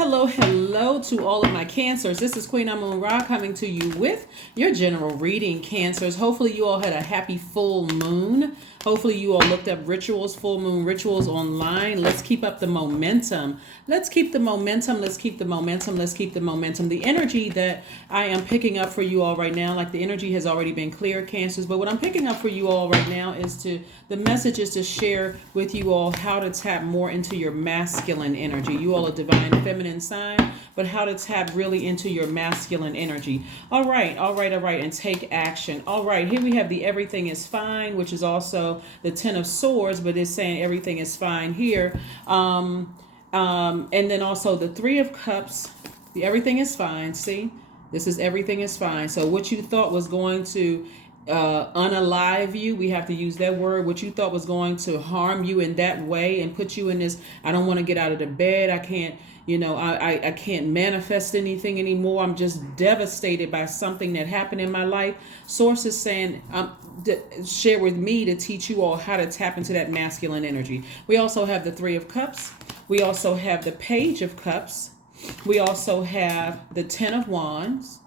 Hello to all of my Cancers. This is Queen Amun Ra coming to you with your general reading, Cancers. Hopefully you all had a happy full moon. Hopefully you all looked up rituals, full moon rituals online. Let's keep up the momentum. Let's keep the momentum. Let's keep the momentum. Let's keep the momentum. The energy that I am picking up for you all right now, like the energy has already been clear, Cancers, but what I'm picking up for you all right now is the message is to share with you all how to tap more into your masculine energy. You all are divine feminine sign, but how to tap really into your masculine energy. All right, and take action. All right, here we have the everything is fine, which is also the 10 of swords, but it's saying everything is fine here. And then also the 3 of cups, the everything is fine. See, this is everything is fine. So what you thought was going to unalive you, we have to use that word, what you thought was going to harm you in that way and put you in this, I don't want to get out of the bed, I can't, I can't manifest anything anymore, I'm just devastated by something that happened in my life. Source is saying, share with me to teach you all how to tap into that masculine energy. We also have the 3 of cups. We also have the page of cups. We also have the 10 of wands.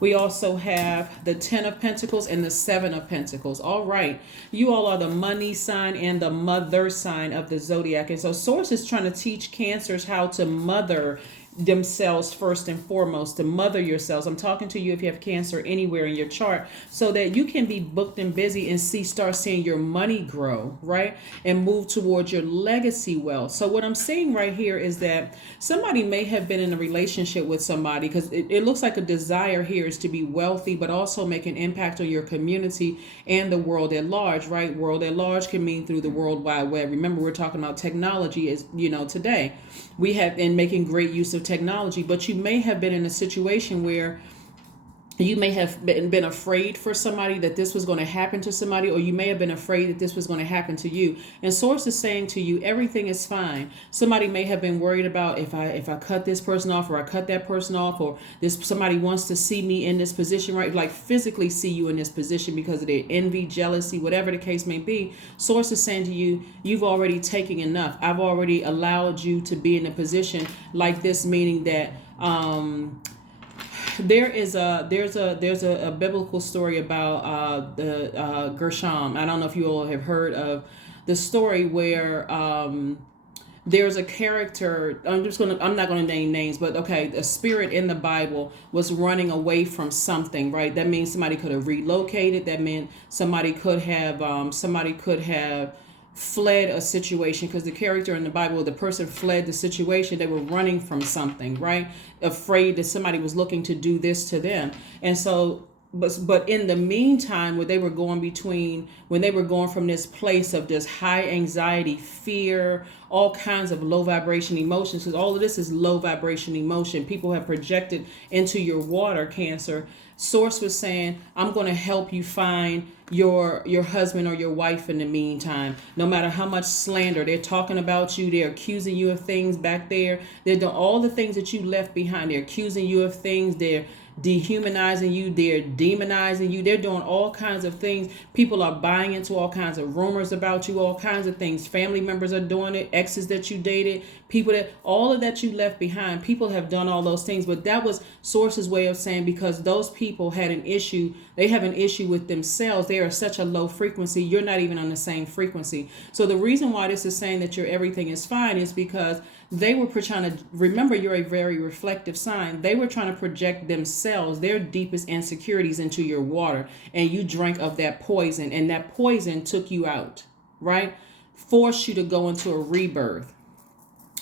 We also have the 10 of pentacles and the 7 of pentacles. All right. You all are the money sign and the mother sign of the zodiac. And so Source is trying to teach Cancers how to mother themselves first and foremost, to mother yourselves. I'm talking to you if you have Cancer anywhere in your chart, so that you can be booked and busy and start seeing your money grow, right? And move towards your legacy wealth. So what I'm seeing right here is that somebody may have been in a relationship with somebody, because it looks like a desire here is to be wealthy, but also make an impact on your community and the world at large, right? World at large can mean through the World Wide Web. Remember, we're talking about technology is, today we have been making great use of technology, but you may have been in a situation where you may have been afraid for somebody that this was going to happen to somebody, or you may have been afraid that this was going to happen to you. And Source is saying to you, everything is fine. Somebody may have been worried about if I cut this person off, or I cut that person off, or somebody wants to see me in this position, right? Like physically see you in this position because of their envy, jealousy, whatever the case may be. Source is saying to you, you've already taken enough. I've already allowed you to be in a position like this, meaning that there's a biblical story about the Gershom. I don't know if you all have heard of the story where there's a character. I'm not gonna name names, but okay, a spirit in the Bible was running away from something, right? That means somebody could have relocated. That meant somebody could have fled a situation, because the character in the Bible, the person fled the situation. They were running from something, right? Afraid that somebody was looking to do this to them. And so, but in the meantime, when they were going from this place of this high anxiety, fear, all kinds of low vibration emotions, because all of this is low vibration emotion, people have projected into your water, Cancer. Source was saying, I'm going to help you find your husband or your wife in the meantime. No matter how much slander they're talking about you, they're accusing you of things back there. They're doing all the things that you left behind. They're accusing you of things. They're dehumanizing you. They're demonizing you. They're doing all kinds of things. People are buying into all kinds of rumors about you, all kinds of things. Family members are doing it. Exes that you dated, people that, all of that you left behind. People have done all those things, but that was Source's way of saying, because those people had an issue. They have an issue with themselves. They are such a low frequency. You're not even on the same frequency. So the reason why this is saying that your everything is fine is because they were trying to, remember, you're a very reflective sign. They were trying to project themselves, their deepest insecurities into your water, and you drank of that poison, and that poison took you out, right? Forced you to go into a rebirth.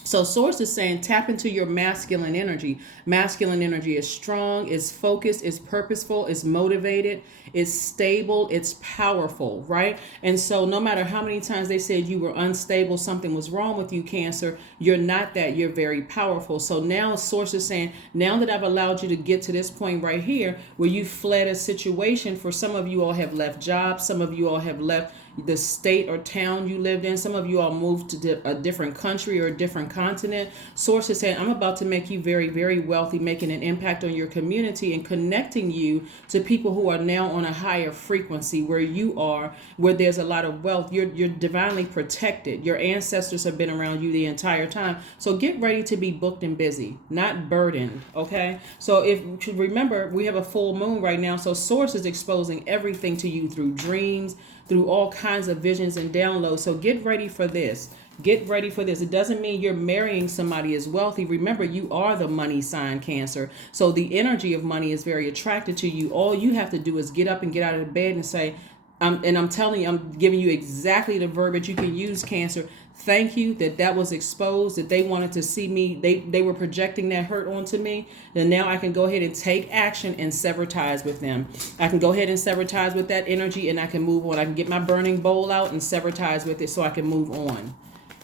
So Source is saying, tap into your masculine energy. Masculine energy is strong, is focused, is purposeful, is motivated, is stable, it's powerful, right? And so no matter how many times they said you were unstable, something was wrong with you, Cancer, you're not that. You're very powerful. So now Source is saying, now that I've allowed you to get to this point right here where you fled a situation, for some of you all have left jobs, some of you all have left the state or town you lived in. Some of you all moved to a different country or a different continent. Source is saying, I'm about to make you very, very wealthy, making an impact on your community and connecting you to people who are now on a higher frequency where you are, where there's a lot of wealth. You're divinely protected. Your ancestors have been around you the entire time. So get ready to be booked and busy, not burdened. Okay. So if remember, we have a full moon right now. So source is exposing everything to you through dreams, through all kinds of visions and downloads. So get ready for this. Get ready for this. It doesn't mean you're marrying somebody as wealthy. Remember, you are the money sign, Cancer. So the energy of money is very attracted to you. All you have to do is get up and get out of the bed and say, I'm telling you, I'm giving you exactly the verbiage you can use, Cancer. Thank you that was exposed, that they wanted to see me. They were projecting that hurt onto me. And now I can go ahead and take action and sever ties with them. I can go ahead and sever ties with that energy and I can move on. I can get my burning bowl out and sever ties with it so I can move on.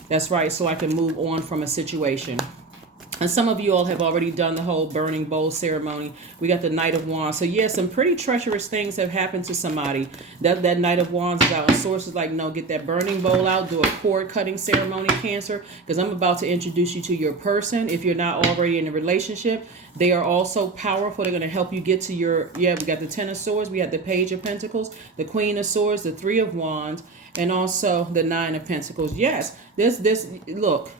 That's right. So I can move on from a situation. And some of you all have already done the whole burning bowl ceremony. We got the Knight of Wands. So yeah, some pretty treacherous things have happened to somebody. That Knight of Wands is out. And Source is like, no, get that burning bowl out. Do a cord cutting ceremony, Cancer. Because I'm about to introduce you to your person. If you're not already in a relationship, they are also powerful. They're going to help you get to your, we got the Ten of Swords. We have the Page of Pentacles, the Queen of Swords, the Three of Wands, and also the Nine of Pentacles. Yes, look.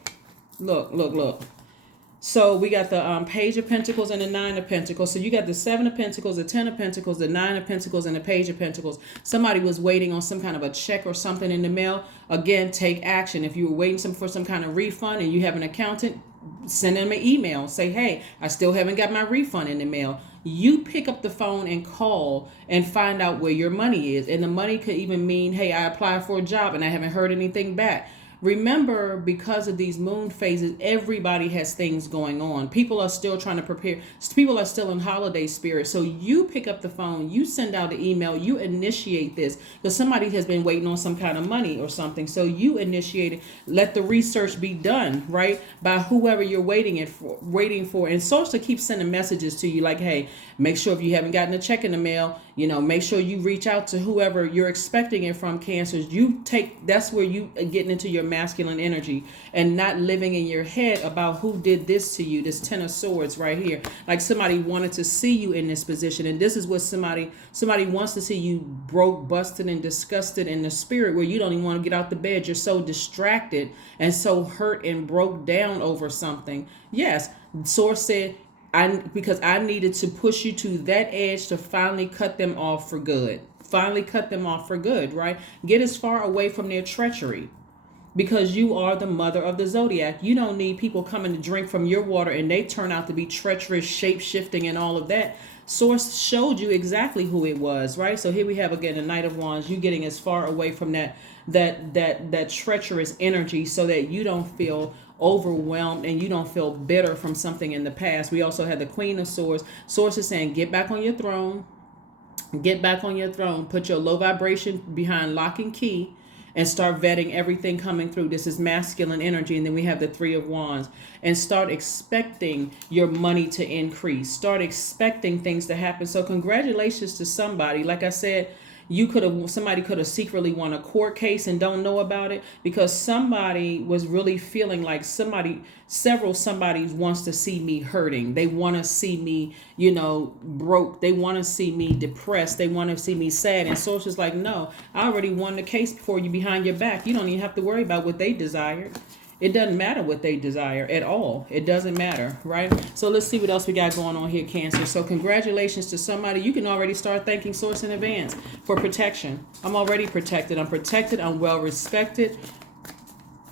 So we got the Page of Pentacles and the Nine of Pentacles. So you got the Seven of Pentacles, the Ten of Pentacles, the Nine of Pentacles, and the Page of Pentacles. Somebody was waiting on some kind of a check or something in the mail. Again, take action. If you were waiting for some kind of refund and you have an accountant, send them an email. Say, hey, I still haven't got my refund in the mail. You pick up the phone and call and find out where your money is. And the money could even mean, hey, I applied for a job and I haven't heard anything back. Remember, because of these moon phases, everybody has things going on. People are still trying to prepare. People are still in holiday spirit. So you pick up the phone, you send out an email, you initiate this because somebody has been waiting on some kind of money or something. So you initiate it. Let the research be done, right, by whoever you're waiting for. And Source to keep sending messages to you like, hey, make sure if you haven't gotten a check in the mail, make sure you reach out to whoever you're expecting it from, Cancers. That's where you are getting into your masculine energy and not living in your head about who did this to you. This Ten of Swords right here. Like somebody wanted to see you in this position. And this is what somebody wants to see you broke, busted, and disgusted in the spirit where you don't even want to get out the bed. You're so distracted and so hurt and broke down over something. Yes, Source said, because I needed to push you to that edge to finally cut them off for good. Right? Get as far away from their treachery. Because you are the mother of the zodiac. You don't need people coming to drink from your water and they turn out to be treacherous, shape-shifting, and all of that. Source showed you exactly who it was, right? So here we have again the Knight of Wands. You getting as far away from that treacherous energy so that you don't feel overwhelmed and you don't feel bitter from something in the past. We also had the Queen of Swords. Source is saying, get back on your throne. Get back on your throne. Put your low vibration behind lock and key. And start vetting everything coming through. This is masculine energy. And then we have the Three of Wands. And start expecting your money to increase. Start expecting things to happen. So congratulations to somebody. Like I said, somebody could have secretly won a court case and don't know about it because somebody was really feeling like several somebodies wants to see me hurting. They want to see me, broke. They want to see me depressed. They want to see me sad. And Source is like, no, I already won the case for you behind your back. You don't even have to worry about what they desired. It doesn't matter what they desire at all. It doesn't matter, right? So let's see what else we got going on here, Cancer. So congratulations to somebody. You can already start thanking Source in advance for protection. I'm already protected. I'm protected. I'm well respected.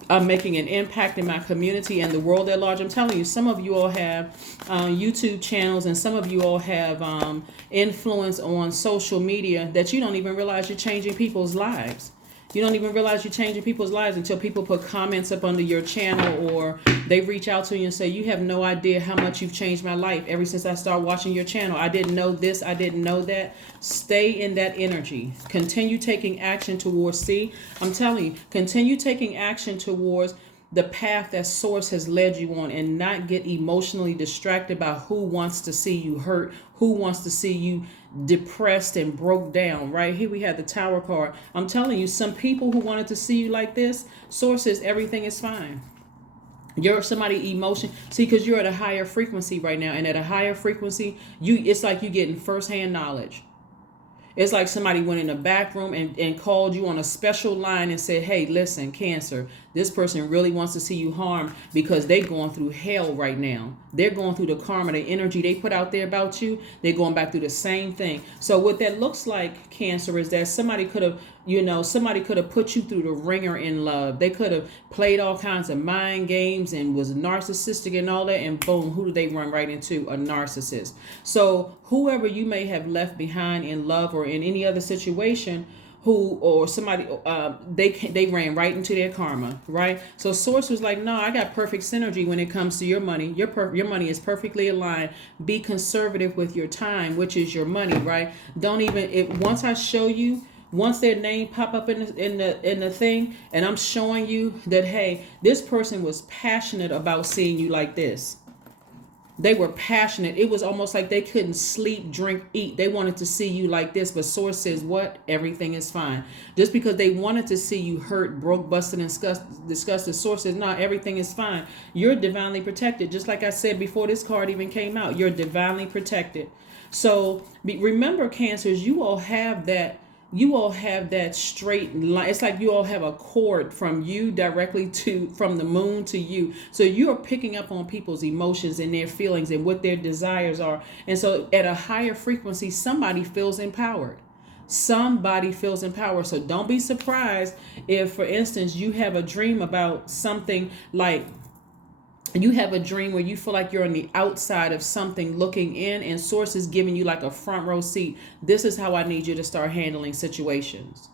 I'm making an impact in my community and the world at large. I'm telling you, some of you all have YouTube channels and some of you all have influence on social media that you don't even realize you're changing people's lives. You don't even realize you're changing people's lives until people put comments up under your channel or they reach out to you and say, you have no idea how much you've changed my life ever since I started watching your channel. I didn't know this. I didn't know that. Stay in that energy. Continue taking action towards, I'm telling you, continue taking action towards the path that source has led you on, and not get emotionally distracted by who wants to see you hurt, who wants to see you depressed and broke down. Right here we have the Tower card. I'm telling you, some people who wanted to see you like this, source says everything is fine. You're somebody emotion, see, because you're at a higher frequency right now, and at a higher frequency, it's like you getting firsthand knowledge. It's like somebody went in a back room and called you on a special line and said, hey, listen, Cancer, this person really wants to see you harm because they're going through hell right now. They're going through the karma, the energy they put out there about you. They're going back through the same thing. So what that looks like, Cancer, is that somebody could have, somebody could have put you through the ringer in love. They could have played all kinds of mind games and was narcissistic and all that. And boom, who do they run right into? A narcissist. So whoever you may have left behind in love or in any other situation, they ran right into their karma, right? So source was like, no, I got perfect synergy when it comes to your money. Your money is perfectly aligned. Be conservative with your time, which is your money, right? Don't even, once I show you, once their name pop up in the thing, and I'm showing you that, hey, this person was passionate about seeing you like this. They were passionate. It was almost like they couldn't sleep, drink, eat. They wanted to see you like this. But source says what? Everything is fine. Just because they wanted to see you hurt, broke, busted, and disgusted, source says, no, everything is fine. You're divinely protected. Just like I said before this card even came out, you're divinely protected. So remember, Cancers, you all have that straight line. It's like you all have a cord from you directly from the moon to you. So you're picking up on people's emotions and their feelings and what their desires are. And so at a higher frequency, somebody feels empowered. Somebody feels empowered. So don't be surprised if, for instance, you have a dream about something like, you have a dream where you feel like you're on the outside of something looking in, and source is giving you like a front row seat. This is how I need you to start handling situations.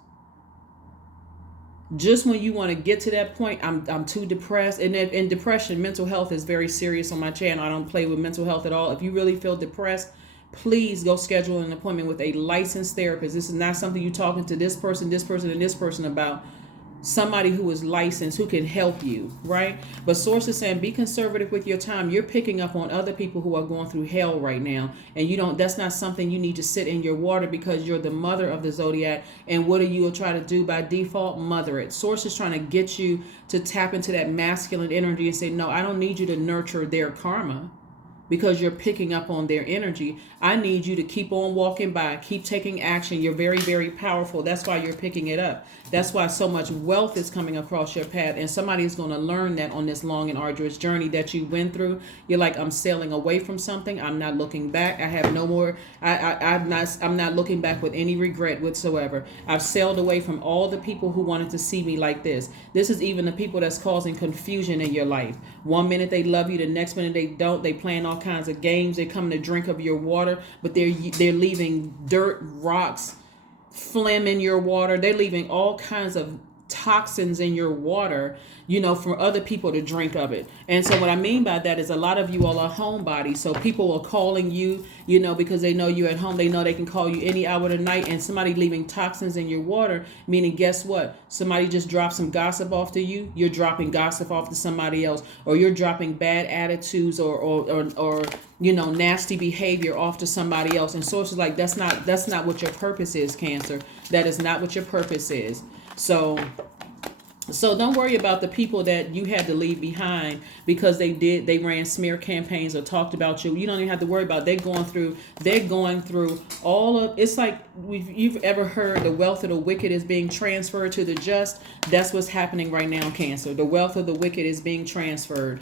Just when you want to get to that point, I'm too depressed. And in depression, mental health is very serious on my channel. I don't play with mental health at all. If you really feel depressed, please go schedule an appointment with a licensed therapist. This is not something you're talking to this person, and this person about. Somebody who is licensed, who can help you, right? But source is saying, be conservative with your time. You're picking up on other people who are going through hell right now, and that's not something you need to sit in your water, because you're the mother of the zodiac. And what do you try to do by default? Mother it. Source is trying to get you to tap into that masculine energy and say, no, I don't need you to nurture their karma, because you're picking up on their energy. I need you to keep on walking by, keep taking action. You're very, very powerful. That's why you're picking it up. That's why so much wealth is coming across your path. And somebody is going to learn that on this long and arduous journey that you went through. You're like, I'm sailing away from something. I'm not looking back. I have no more. I'm not looking back with any regret whatsoever. I've sailed away from all the people who wanted to see me like this. This is even the people that's causing confusion in your life. One minute they love you, the next minute they don't. They playing all kinds of games. They come to drink of your water, but they're leaving dirt, rocks, phlegm in your water. They're leaving all kinds of toxins in your water, for other people to drink of it. And so what I mean by that is, a lot of you all are homebodies. So people are calling you, because they know you're at home. They know they can call you any hour of the night, and somebody leaving toxins in your water, meaning guess what? Somebody just dropped some gossip off to you. You're dropping gossip off to somebody else, or you're dropping bad attitudes or nasty behavior off to somebody else. And sources like, that's not what your purpose is, Cancer. That is not what your purpose is. So don't worry about the people that you had to leave behind because they ran smear campaigns or talked about you. You don't even have to worry about it. They're going through all of, it's like, you've ever heard the wealth of the wicked is being transferred to the just. That's what's happening right now, Cancer. The wealth of the wicked is being transferred.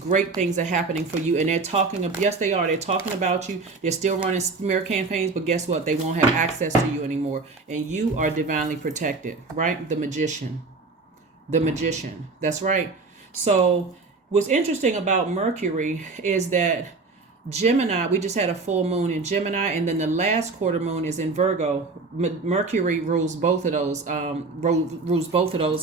Great things are happening for you. And they're talking about you. They're still running smear campaigns, but guess what? They won't have access to you anymore. And you are divinely protected, right? The magician. That's right. So what's interesting about Mercury is that Gemini, we just had a full moon in Gemini, and then the last quarter moon is in Virgo. Mercury rules both of those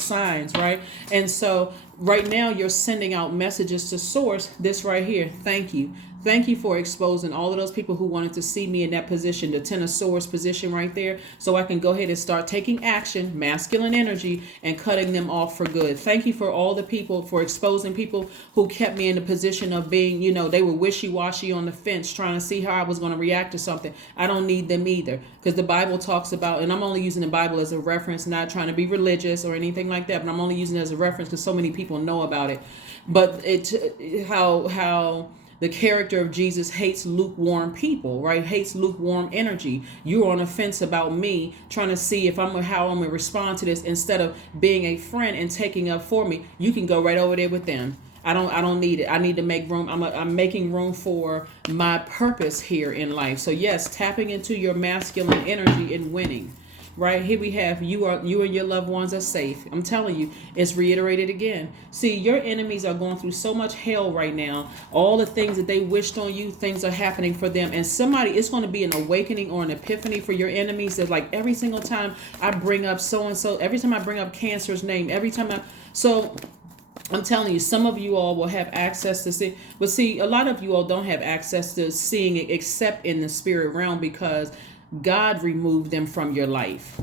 signs, right? And so right now you're sending out messages to source. This right here, thank you. Thank you for exposing all of those people who wanted to see me in that position, the Ten of Swords position right there, so I can go ahead and start taking action, masculine energy, and cutting them off for good. Thank you for all the people, for exposing people who kept me in the position of being, they were wishy-washy on the fence, trying to see how I was going to react to something. I don't need them either, because the Bible talks about, and I'm only using the Bible as a reference, not trying to be religious or anything like that, but I'm only using it as a reference because so many people know about it. But how the character of Jesus hates lukewarm people, right? Hates lukewarm energy. You're on a fence about me, trying to see how I'm gonna respond to this. Instead of being a friend and taking up for me, you can go right over there with them. I don't need it. I need to make room. I'm making room for my purpose here in life. So yes, tapping into your masculine energy and winning. Right here we have you and your loved ones are safe. I'm telling you, it's reiterated again. See, your enemies are going through so much hell right now. All the things that they wished on you, things are happening for them. And it's going to be an awakening or an epiphany for your enemies. That like every single time I bring up so-and-so, every time I bring up Cancer's name, I'm telling you, some of you all will have access to see, but see, a lot of you all don't have access to seeing it except in the spirit realm because God removed them from your life,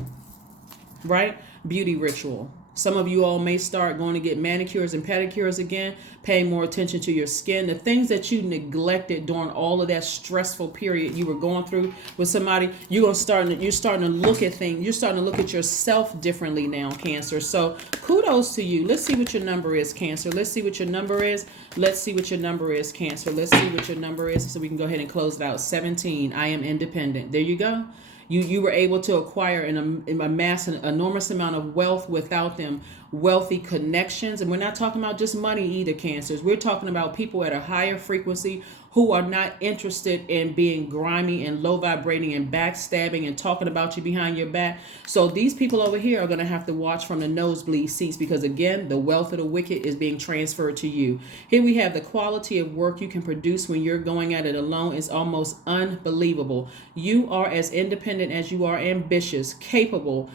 right? Beauty ritual. Some of you all may start going to get manicures and pedicures again, paying more attention to your skin. The things that you neglected during all of that stressful period you were going through with somebody, you're starting to look at things. You're starting to look at yourself differently now, Cancer. So kudos to you. Let's see what your number is, Cancer. Let's see what your number is. Let's see what your number is, Cancer. Let's see what your number is so we can go ahead and close it out. 17. I am independent. There you go. You were able to acquire and amass an enormous amount of wealth without them wealthy connections. And we're not talking about just money either, Cancers. We're talking about people at a higher frequency who are not interested in being grimy and low vibrating and backstabbing and talking about you behind your back. So these people over here are going to have to watch from the nosebleed seats because, again, the wealth of the wicked is being transferred to you. Here we have the quality of work you can produce when you're going at it alone is almost unbelievable. You are as independent as you are ambitious, capable.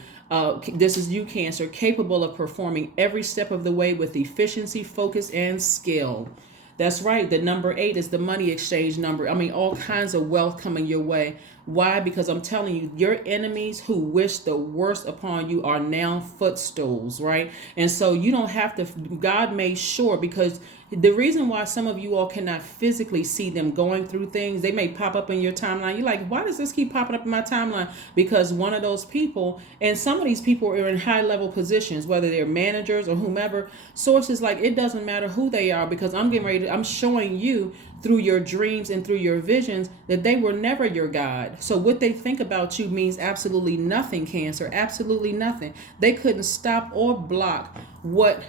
This is you, Cancer, capable of performing every step of the way with efficiency, focus, and skill. That's right. The number 8 is the money exchange number. I mean, all kinds of wealth coming your way. Why? Because I'm telling you, your enemies who wish the worst upon you are now footstools, right? And so you don't have to, God made sure, because the reason why some of you all cannot physically see them going through things, they may pop up in your timeline. You're like, why does this keep popping up in my timeline? Because one of those people, and some of these people are in high level positions, whether they're managers or whomever. Sources like, it doesn't matter who they are, because I'm showing you through your dreams and through your visions that they were never your God. So what they think about you means absolutely nothing, Cancer, absolutely nothing. They couldn't stop or block what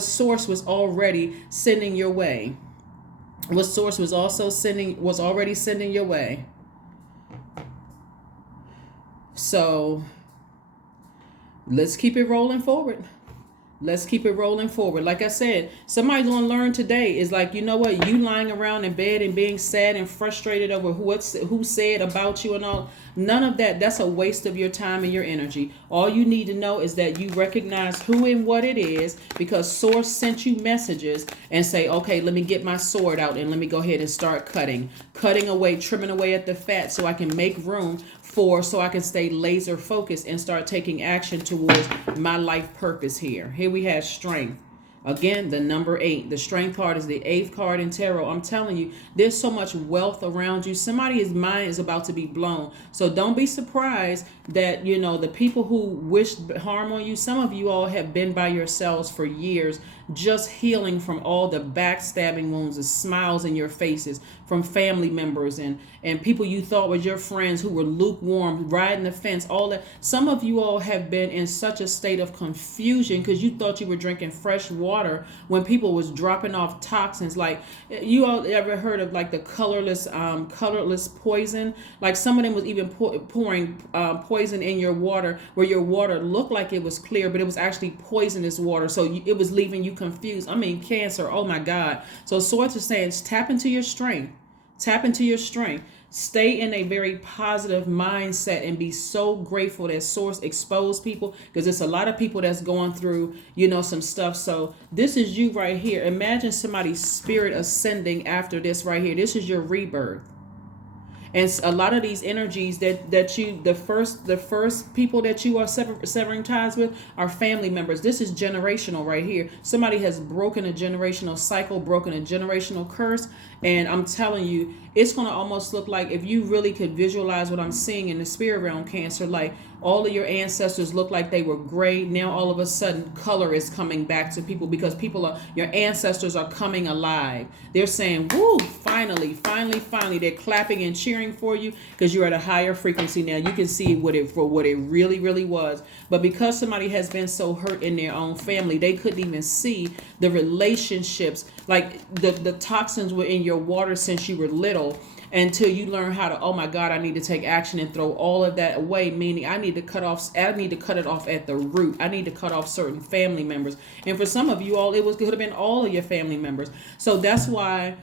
Source was already sending your way. What Source was already sending your way. So let's keep it rolling forward. Let's keep it rolling forward. Like I said, somebody's going to learn today is like, you know what? You lying around in bed and being sad and frustrated over who said about you and all. None of that. That's a waste of your time and your energy. All you need to know is that you recognize who and what it is, because Source sent you messages and say, okay, let me get my sword out and let me go ahead and start cutting away, trimming away at the fat so I can make room so I can stay laser focused and start taking action towards my life purpose here. Here we have strength. Again, the number 8. The strength card is the 8th card in tarot. I'm telling you, there's so much wealth around you. Somebody's mind is about to be blown. So don't be surprised that, the people who wish harm on you, some of you all have been by yourselves for years, just healing from all the backstabbing wounds, the smiles in your faces from family members and people you thought were your friends who were lukewarm, riding the fence, all that. Some of you all have been in such a state of confusion because you thought you were drinking fresh water when people was dropping off toxins. Like, you all ever heard of like the colorless poison? Like some of them was even pouring poison in your water where your water looked like it was clear, but it was actually poisonous water. So it was leaving you confused. I mean, Cancer, oh my God. So Swords are saying, tap into your strength. Tap into your strength. Stay in a very positive mindset and be so grateful that source exposed people, because it's a lot of people that's going through, some stuff. So this is you right here. Imagine somebody's spirit ascending after this right here. This is your rebirth. And a lot of these energies that you, the first people that you are severing ties with are family members. This is generational right here. Somebody has broken a generational cycle, broken a generational curse. And I'm telling you, it's going to almost look like, if you really could visualize what I'm seeing in the spirit realm, Cancer, like all of your ancestors look like they were gray. Now all of a sudden color is coming back to people, because your ancestors are coming alive. They're saying, woo, finally. They're clapping and cheering for you, because you're at a higher frequency now. You can see for what it really, really was. But because somebody has been so hurt in their own family, they couldn't even see the relationships, like the toxins were in your water since you were little, until you learn how to, oh my God, I need to take action and throw all of that away. Meaning I need to cut it off at the root. I need to cut off certain family members. And for some of you all, could have been all of your family members. So that's why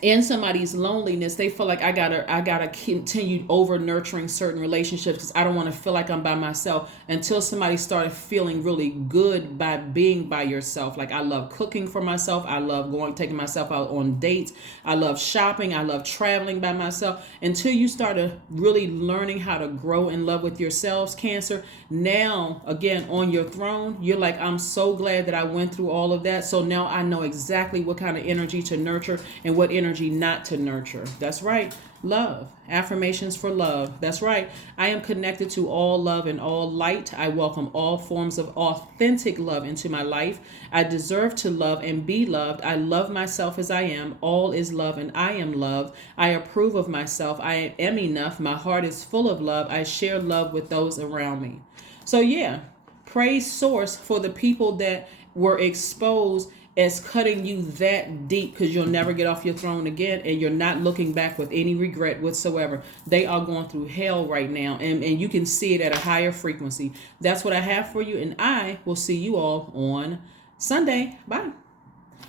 in somebody's loneliness, they feel like I gotta continue over nurturing certain relationships, because I don't want to feel like I'm by myself, until somebody started feeling really good by being by yourself. Like, I love cooking for myself. I love taking myself out on dates. I love shopping. I love traveling by myself. Until you started really learning how to grow in love with yourselves, Cancer. Now, again, on your throne, you're like, I'm so glad that I went through all of that. So now I know exactly what kind of energy to nurture and what energy not to nurture. That's right. Love. Affirmations for love. That's right. I am connected to all love and all light. I welcome all forms of authentic love into my life. I deserve to love and be loved. I love myself as I am. All is love and I am loved. I approve of myself. I am enough. My heart is full of love. I share love with those around me. So yeah, praise source for the people that were exposed as cutting you that deep, because you'll never get off your throne again, and you're not looking back with any regret whatsoever. They are going through hell right now, and you can see it at a higher frequency. That's what I have for you, and I will see you all on Sunday. Bye.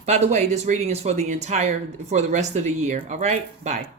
By the way, this reading is for the rest of the year. All right? Bye.